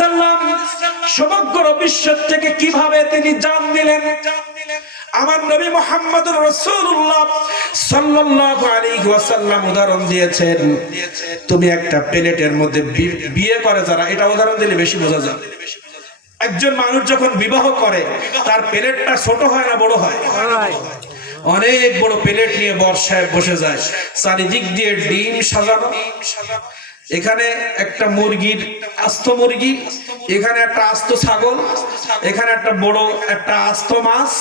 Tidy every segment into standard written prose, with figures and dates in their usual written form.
সাল্লাম সমগ্র বিশ্ব থেকে কিভাবে তিনি জান দিলেন। আমার নবী মুহাম্মদুর রাসূলুল্লাহ সাল্লাল্লাহু আলাইহি ওয়াসাল্লাম উদাহরণ দিয়েছেন, তুমি একটা প্লেটের মধ্যে বিয়ে করে যারা, এটা উদাহরণ দিলে বেশি বোঝা যায়। একজন মানুষ যখন বিবাহ করে তার প্লেটটা ছোট হয় না বড় হয়? অনেক বড় প্লেট নিয়ে বর্ষায় বসে যায়, চারিদিক দিয়ে ডিম সাজানো, এখানে একটা মুরগির আস্ত মুরগি, এখানে একটা আস্ত ছাগল, এখানে একটা বড় একটা আস্ত মাছ,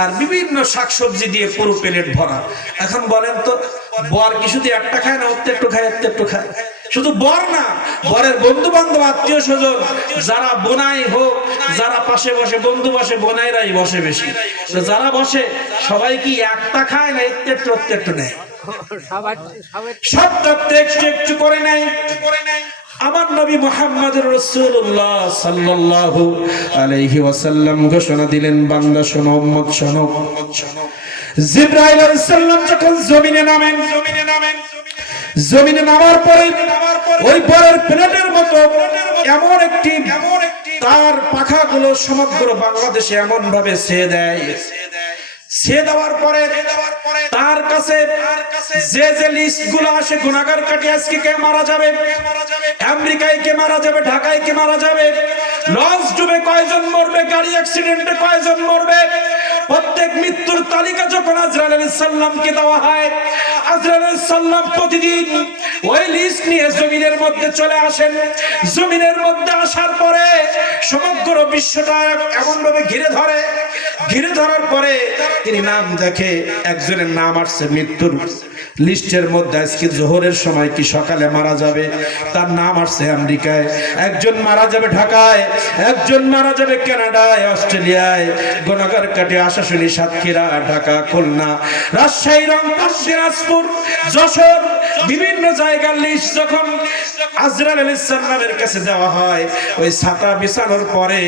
আর বিভিন্ন শাকসবজি দিয়ে পুরো প্লেট ভরা। এখন বলেন তো, বর কি শুধু একটা খায় না ওতে একটু খায় ওতে একটু খায়? শুধু বর না, বরের বন্ধু বান্ধব আত্মীয় স্বজন যারা বোনাই হোক, যারা পাশে বসে বন্ধু বসে, বোনাইরাই বসে বেশি, যারা বসে সবাই কি একটা খায় না একটু একটু ওতে একটু নেয়? সবটা একটু একটু করে নেয়। আমার নবী মুহাম্মদুর রাসূলুল্লাহ সাল্লাল্লাহু আলাইহি ওয়াসাল্লাম ঘোষণা দিলেন, বান্দা শোনো, উম্মত শোনো, জিবরাইল আলাইহিস সালাম যখন জমিনে নামেন, জমিনে নামার পরে ওই বরের প্লেটের মতো এমন একটি তার পাখাগুলো সমগ্র বাংলাদেশে এমন ভাবে ছেয়ে দেয়, সে দেওয়ার পরে তার কাছে যে যে লিস্ট গুলো আসে, গুনাহগার কাটি আজকে কে মারা যাবে, আমেরিকায় কে মারা যাবে, ঢাকায় কে মারা যাবে, লঞ্চ ডুবে কয়জন মরবে, গাড়ি অ্যাক্সিডেন্টে কয়জন মরবে, প্রত্যেক মৃত্যুর তালিকা যখন আজরাইল আলাইহিস সালামকে দেওয়া হয়, আজরাইল আলাইহিস সালাম প্রতিদিন ওই লিস্ট নিয়ে জমিনের মধ্যে চলে আসেন। জমিনের মধ্যে আসার পরে সমগ্র বিশ্বটা এমন ভাবে ঘিরে ধরে, ঘিরে ধরার পরে তিনি নাম দেখে, একজনের নাম আসছে মৃত্যুর লিস্টের মধ্যে, আজকে জোহরের সময় কি সকালে মারা যাবে, তার নাম আসছে আমেরিকায়, একজন মারা যাবে ঢাকায়, একজন মারা যাবে কানাডায়, অস্ট্রেলিয়ায়, গুনাহগার কাটে আশাশুনি, সাতক্ষীরা, ঢাকা, খুলনা, রাজশাহী, রংপুর, দিনাজপুর, যশোর, বিভিন্ন জায়গার লিস্ট যখন আজরাইল আলাইহিস সালামের কাছে দেওয়া হয়, ওই ছাতা বিছানোর পরে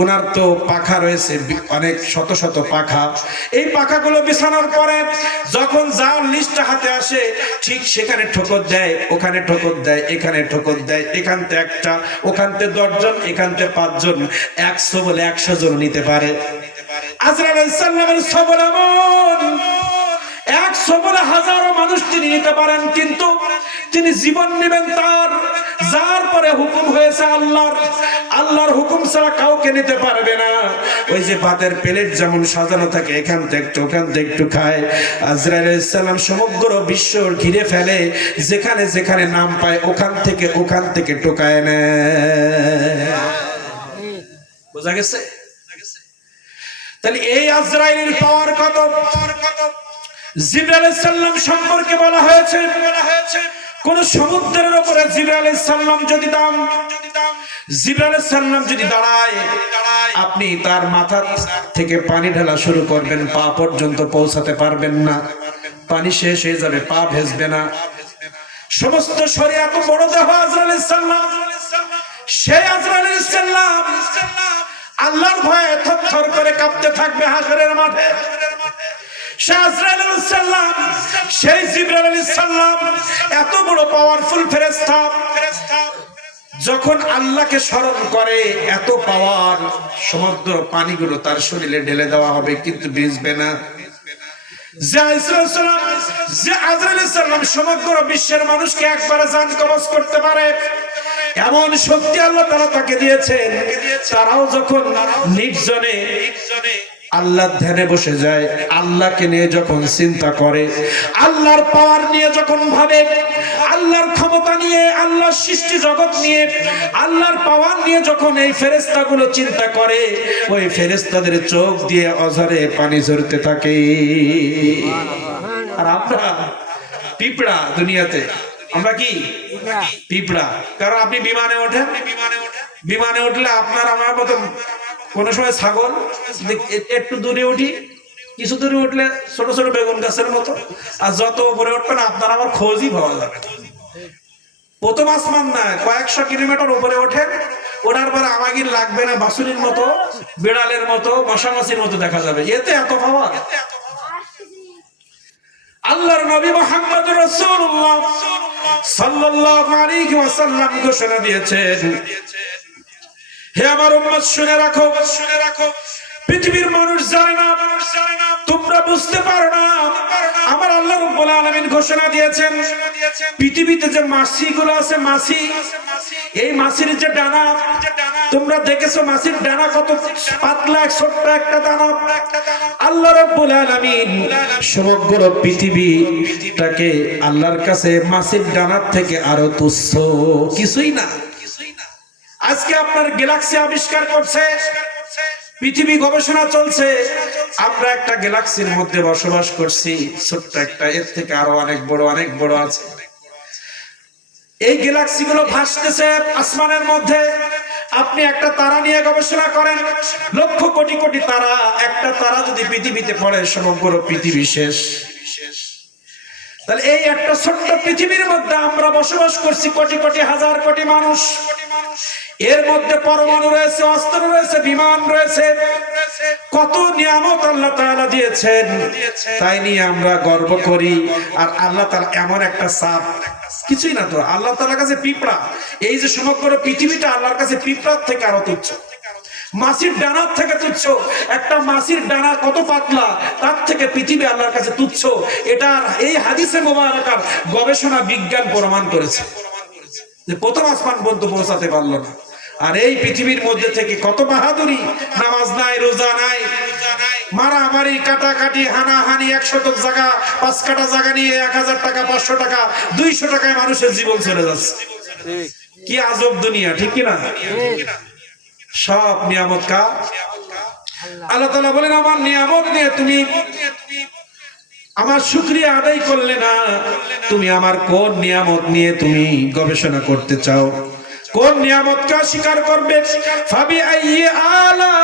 ওনার তো পাখা রয়েছে অনেক শত শত পাখা, এই পাখাগুলো বিছানোর পরে যখন যার লিস্টটা হাতে আসে, ঠিক সেখানে ঠোকর দেয়, ওখানে ঠোকর দেয়, এখানে ঠোকর দেয়, এখানতে একটা, ওখানতে 10 জন, এখানতে 5 জন, 100 বলে 100 জন নিতে পারে। আজরাইল আলাইহিস সালামের সবর এমন, 100 বলে হাজারো মানুষ তিনি নিতে পারেন, কিন্তু তিনি জীবন নেবেন তার যার পরে হুকুম হয়েছে আল্লাহর, আল্লাহর হুকুম ছাড়া কাউকে নিতে পারবে না। ওই যে ভাতের প্লেট যেমন সাজানো থাকে, এখান থেকে একটু ওখান থেকে একটু খায়, আজরাইল আলাইহিস সালাম সমগ্র বিশ্ব ঘিরে ফেলে, যেখানে যেখানে নাম পায় ওখান থেকে টোকায় নেয়। বোঝা গেছে? তাহলে এই আজরাইলের পাওয়ার কত! জিবরাইল আলাইহিস সালাম সম্পর্কে বলা হয়েছে, কোন সমুদ্রের উপরে জিবরাইল আলাইহিস সালাম যদি জিবরাইল আলাইহিস সালাম যদি দাঁড়ায়, আপনি তার মাথা থেকে পানি ঢালা শুরু করবেন, পা পর্যন্ত পৌঁছাতে পারবেন না, পানি শেষ হয়ে যাবে, পা ভেসবে না। সমস্ত শরীয়ত বড় দেহ আজরাইল আলাইহিস সালাম, সেই আজরাইল আলাইহিস সালাম আল্লাহর ভয়ে থরথর করে কাঁপতে থাকবে হাসরের মাঠে। সেই জিবরাইল আলাইহিস সালাম এত বড় পাওয়ারফুল ফেরেশতা, যখন আল্লাহকে স্মরণ করে এত পাওয়ার, সমুদ্র পানিগুলো তার শরীরে ঢেলে দেওয়া হবে কিন্তু ভিজবে না। যে আজরাইল আলাইহিস সালাম সমগ্র বিশ্বের মানুষকে একবারে জান কবজ করতে পারে, এমন শক্তি আল্লাহ তাআলা তাকে দিয়েছেন। তারাও যখন নির্জনে আল্লাহর ধ্যানে বসে যায়, আল্লাহকে নিয়ে যখন চিন্তা করে, আল্লাহর পাওয়ার নিয়ে যখন ভাবে, আল্লাহর ক্ষমতা নিয়ে, আল্লাহর সৃষ্টি জগৎ নিয়ে, আল্লাহর পাওয়ার নিয়ে যখন এই ফেরেশতাগুলো চিন্তা করে, ওই ফেরেশতাদের চোখ দিয়ে অঝরে পানি ঝরতে থাকে। আর আমরা পিঁপড়া, দুনিয়াতে আমরা কি পিঁপড়া। কারণ আপনি বিমানে ওঠেন, বিমানে উঠলে আপনার আমার মতো কোন সময় ছাগল, একটু দূরে উঠি, কিছু দূরে উঠলে ছোট ছোট বেগুন গাছের মতো, আর যত উপরে উঠবেন আপনার আমার খোঁজই পাওয়া যাবে। প্রথম আসমান না, কয়েকশো কিলোমিটার উপরে ওঠেন, ওঠার পরে আমাকে লাগবে না, বাসুরির মতো, বিড়ালের মতো, মশামাছির মতো দেখা যাবে। এতে এত পাওয়ার। আল্লাহর নবী মুহাম্মদুর রাসূলুল্লাহ সাল্লাল্লাহু আলাইহি ওয়াসাল্লাম ঘোষণা দিয়েছেন, হে আমার উম্মত শুনে রাখো, পৃথিবীর মানুষ জানে না, তোমরা বুঝতে পারো না, আমার আল্লাহ রাব্বুল আলামিন ঘোষণা দিয়েছেন পৃথিবীতে যে মাছিগুলো আছে, মাছি, এই মাছির যে ডানা তোমরা দেখেছো, মাছির ডানা কত পাতলা, ছোট্ট একটা দানা। আল্লাহ রাব্বুল আলামিন সমগ্র পৃথিবীটাকে আল্লাহর কাছে মাছির ডানার থেকে আরো তুচ্ছ, কিছুই না। আজকে আপনার গ্যালাক্সি আবিষ্কার করছে, পৃথিবী গবেষণা চলছে, আমরা একটা গ্যালাক্সির মধ্যে বসবাস করছি, ছোট্ট একটা, এর থেকে আরো অনেক বড় আছে। এই গ্যালাক্সি গুলো ভাসতেছে আসমানের মধ্যে। আপনি একটা তারা নিয়ে গবেষণা করেন, লক্ষ কোটি কোটি তারা, একটা তারা যদি পৃথিবীতে পড়ে সমগ্র পৃথিবী শেষ। তাহলে এই একটা ছোট্ট পৃথিবীর মধ্যে আমরা বসবাস করছি, কোটি কোটি হাজার কোটি মানুষ। এর মধ্যে পরমাণু রয়েছে, অস্ত্র রয়েছে, বিমান রয়েছে, কত নিয়ামত আল্লাহ তাআলা দিয়েছেন, তাই নিয়ে আমরা গর্ব করি। আর আল্লাহ তাআলা এমন একটা সাপ, কিছুই না তো, আল্লাহ তাআলার কাছে পিঁপড়া, এই যে সমগ্র পৃথিবীটা আল্লাহর কাছে পিঁপড়ার থেকে আরো তুচ্ছ, মাছির ডানার থেকে তুচ্ছ। একটা মাছির ডানা কত পাতলা, তার থেকে পৃথিবী আল্লাহর কাছে তুচ্ছ। এটা এই হাদিসে মোবারকার গবেষণা বিজ্ঞান প্রমাণ করেছে যে প্রথম আসমান পর্যন্ত পৌঁছাতে পারলো না। আর এই পৃথিবীর মধ্যে থেকে কত বাহাদুরি, নামাজ নাই, রোজা নাই, মারামারি, কাটাকাটি, হানাহানি, 100 জায়গা 5 কাটা জায়গা নিয়ে 1000 টাকা, 500 টাকা, 200 টাকায় মানুষের জীবন চলে যাচ্ছে। কি আজব দুনিয়া, ঠিক কিনা? সব নিয়ামত কার? আল্লাহ তাআলা বলেন, আমার নিয়ামত নিয়ে তুমি আমার শুকরিয়া আদায় করলে না, তুমি আমার কোন নিয়ামত নিয়ে তুমি গবেষণা করতে চাও? কোন নিয়ামতকে অস্বীকার করবে? ফাবি আইয়ি আলা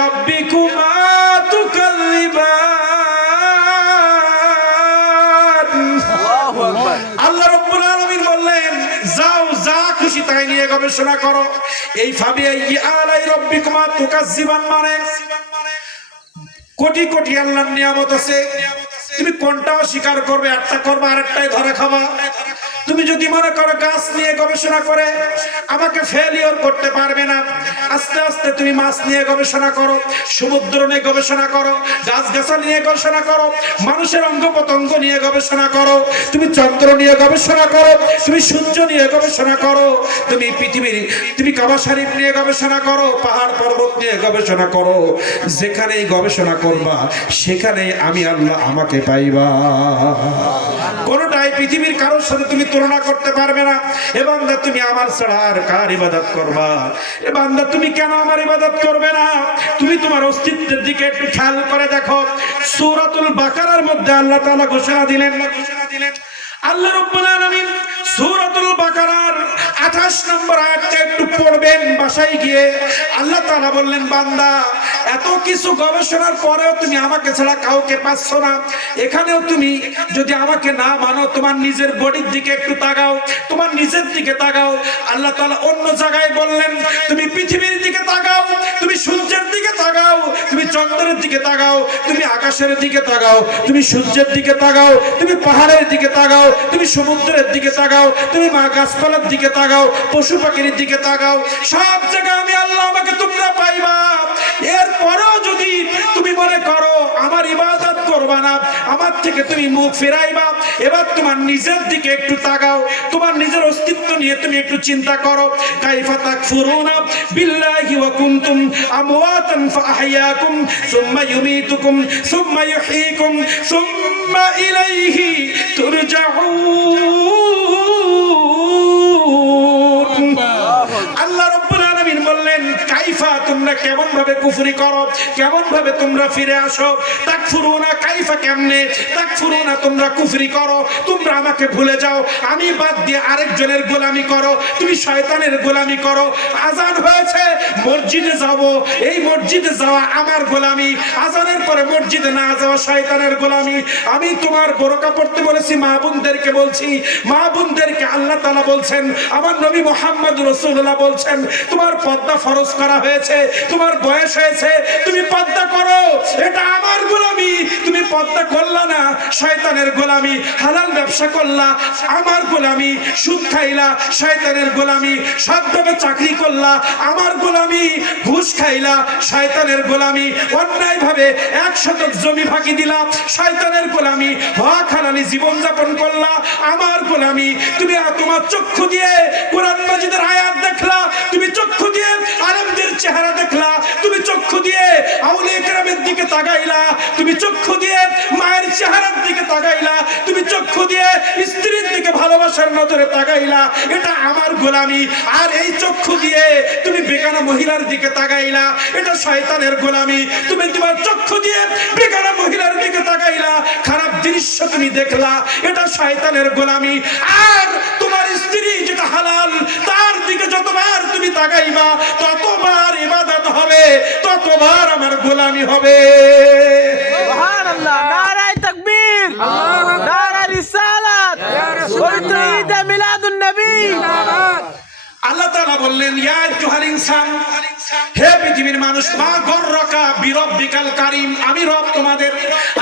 রাব্বিকুমা তুকাযিবান। আল্লাহু আকবার। আল্লাহ রাব্বুল আলামিন বললেন, যাও যা খুশি তাই নিয়ে গবেষণা করো। এই ফাবি আইয়ি আলা রাব্বিকুমা তুকাযিবান মানে কোটি কোটি আল্লাহর নিয়ামত আছে, তুমি কোনটা অস্বীকার করবে? একটা করবে, আরেকটাই ধরে খাওয়া। তুমি যদি মনে করো গাছ নিয়ে গবেষণা করে আমাকে ফেলিওর করতে পারবে না, আস্তে আস্তে তুমি মাছ নিয়ে গবেষণা করো, সমুদ্র নিয়ে গবেষণা করো, গাছগাছালি নিয়ে গবেষণা করো, মানুষের অঙ্গ প্রত্যঙ্গ নিয়ে গবেষণা করো, তুমি চন্দ্র নিয়ে গবেষণা করো, তুমি সূর্য নিয়ে গবেষণা করো, তুমি পৃথিবীর, তুমি কাবা শরীফ নিয়ে গবেষণা করো, পাহাড় পর্বত নিয়ে গবেষণা করো, যেখানেই গবেষণা করবা সেখানে আমি আল্লাহ আমাকে পাইবা। কোনটাই পৃথিবীর কারোর সাথে তুমি তুলনা করতে পারবে না। এ বান্দা, তুমি আমার ছাড়া আর কার ইবাদত করবা? এ বান্দা, তুমি কেন আমার ইবাদত করবে না? তুমি তোমার অস্তিত্বের দিকে একটু খেয়াল করে দেখো। সূরাতুল বাকারার মধ্যে আল্লাহ তাআলা ঘোষণা দিলেন, আল্লাহ রাব্বুল আলামিন সূরাতুল বাকারার 28 নম্বর আয়াতটা একটু পড়বেন বাসায় গিয়ে। আল্লাহ তাআলা বললেন, বান্দা, এত কিছু গবেষণার পরেও তুমি আমাকে ছাড়া কাউকে পাচ্ছ না। এখানেও তুমি যদি আমাকে না মানো, তোমার নিজের বডির দিকে একটু তাকাও, তোমার নিজের দিকে তাকাও। আল্লাহ তাআলা অন্য জায়গায় বললেন, তুমি পৃথিবীর দিকে তাকাও, তুমি সূর্যের দিকে তাকাও, তুমি চন্দ্রের দিকে তাকাও, তুমি আকাশের দিকে তাকাও, তুমি সূর্যের দিকে তাকাও, তুমি পাহাড়ের দিকে তাকাও, তুমি সমুদ্রের দিকে তাকাও, তুমি মা গাছপালার দিকে তাকাও, পশু পাখির দিকে তাকাও। সব জায়গায় আমি আল্লাহ আমাকে তোমরা পাইবা। এরপরেও যদি তুমি মনে করো আমার ইবাদত করবা না, আমার থেকে তুমি মুখ ফেরাইবা, এবার তোমার নিজের দিকে একটু তাকাও, তোমার নিজের অস্তিত্ব নিয়ে তুমি একটু চিন্তা করো। কাইফা তাকফুরুনা বিল্লাহি ওয়া কুনতুম আমওয়াতান ফাআহইয়াকুম সুম্মা ইউমীতুকুম সুম্মা ইউহয়ীকুম সুম্মা ইলাইহি তুরজাউন। আল্লাহ রাব্বুল আলামিন বললেন, কাইফা, তোমরা কেমন ভাবে কুফরি করো, কেমন ভাবে তোমরা ফিরে আসো। তাকফুরুনা, কাইফা কেমনে, তাকফুরুনা তোমরা কুফরি করো, তোমরা আমাকে ভুলে যাও, আমি বাদ দিয়ে আরেকজনের গোলামি করো, তুমি শয়তানের গোলামি করো। আজান হয়েছে, মসজিদে যাব, এই মসজিদে যাওয়া আমার গোলামি, আজানের পরে মসজিদে না যাওয়া শয়তানের গোলামি। আমি তোমার বোরকা পড়তে বলেছি, মা বোনদেরকে বলছি, মা বোনদেরকে আল্লাহ তাআলা বলছেন, আমার নবী মুহাম্মদ রাসূলুল্লাহ বলছেন, তোমার পর্দা ফরজ করা করা হয়েছে, তোমার বয়স হয়েছে, তুমি পর্দা করো, এটা আমার গোলামি। তুমি পর্দা করলা না, শয়তানের গোলামি। হালাল ব্যবসা করলা, আমার গোলামি। সুদ খাইলা, শয়তানের গোলামি। সৎভাবে চাকরি করলা, আমার গোলামি। ঘুষ খাইলা, শয়তানের গোলামি। অন্যায় ভাবে 1 শতক জমি ফাঁকি দিলা, শয়তানের গোলামি। হক হালালি জীবন যাপন করলা, আমার গোলামি। তুমি তোমার চক্ষু দিয়ে কোরআন মাজিদের আয়াত দেখলা, তুমি চক্ষু দিয়ে আলেমদের চেহারা দেখলা, তুমি চক্ষু দিয়ে আউলিয়া কেরামের দিকে তাকাইলা, তুমি চক্ষু দিয়ে মায়ের চেহারার দিকে তাকাইলা, তুমি চক্ষু দিয়ে স্ত্রীর দিকে ভালোবাসার নজরে তাকাইলা, এটা আমার গোলামি। আর এই চক্ষু দিয়ে তুমি বেগানা মহিলার দিকে তাকাইলা, এটা শয়তানের গোলামি। তুমি তোমার চক্ষু দিয়ে বেগানা মহিলার দিকে তাকাইলা, খারাপ দৃশ্য তুমি দেখলা, এটা শয়তানের গোলামি। আর তোমার স্ত্রী যেটা হালাল, তার দিকে যতবার তুমি তাকাইবা, ততবার ইবাদত হবে, ততবার আমার গোলামি হবে। সুবহানাল্লাহ, নারায়ে তাকবীর, নারায়ে রিসালাত, পবিত্র ঈদ মিলাদুন নবী। আল্লাহ তাআলা বললেন, ইয়া আইয়ুহাল ইনসান, হে পৃথিবীর মানুষ, মা গররাকা বিরব্বিকাল কারীম, আমি রব তোমাদের,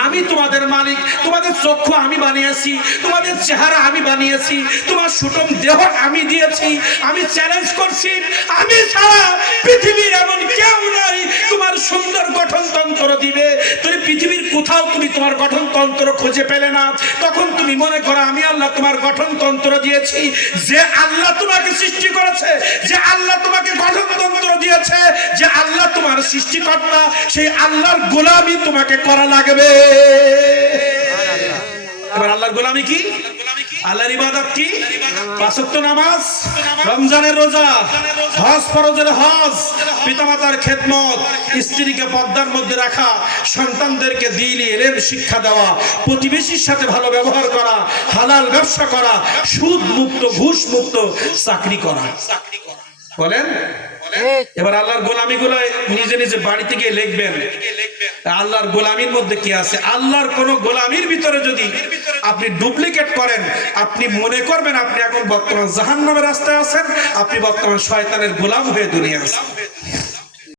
আমি তোমাদের মালিক। তোমাদের চক্ষু আমি বানিয়েছি, তোমাদের চেহারা আমি বানিয়েছি, তোমার সুষম দেহ আমি দিয়েছি। আমি চ্যালেঞ্জ করছি, আমি ছাড়া পৃথিবীর এমন কেউ নাই তোমার সুন্দর গঠনতন্ত্র দিবে। তুমি পৃথিবীর কোথাও তুমি তোমার গঠনতন্ত্র খুঁজে পেলে না, তখন তুমি মনে করো আমি আল্লাহ তোমার গঠনতন্ত্র দিয়েছি। যে আল্লাহ তোমাকে সৃষ্টি করেছে, যে আল্লাহ তোমাকে গঠনতন্ত্র দিয়েছে, যে আল্লাহ তোমার সৃষ্টিকর্তা, সেই আল্লাহর গোলামি তোমাকে করা লাগবে। এবার আল্লাহর গোলামি কি? আল্লাহর ইবাদত কি? 5 ওয়াক্ত নামাজ, রমজানের রোজা, হজ ফরজের হজ, পিতামাতার খেদমত, স্ত্রীকে পর্দার মধ্যে রাখা, সন্তানদেরকে দ্বীনি ইলম শিক্ষা দেওয়া, প্রতিবেশীর সাথে ভালো ব্যবহার করা, হালাল ব্যবসা করা, সুদ মুক্ত ঘুষ মুক্ত চাকরি করা। বলেন এবার আল্লাহর গোলামিগুলো নিজে নিজে বাড়িতে গিয়ে লিখবেন, আল্লাহর গোলামির মধ্যে কি আছে। আল্লাহর কোন গোলামির ভিতরে যদি আপনি ডুপ্লিকেট করেন, আপনি মনে করবেন আপনি এখন বর্তমান জাহান্নামের রাস্তায় আছেন, আপনি বর্তমান শয়তানের গোলাম হয়ে দুনিয়া আছেন।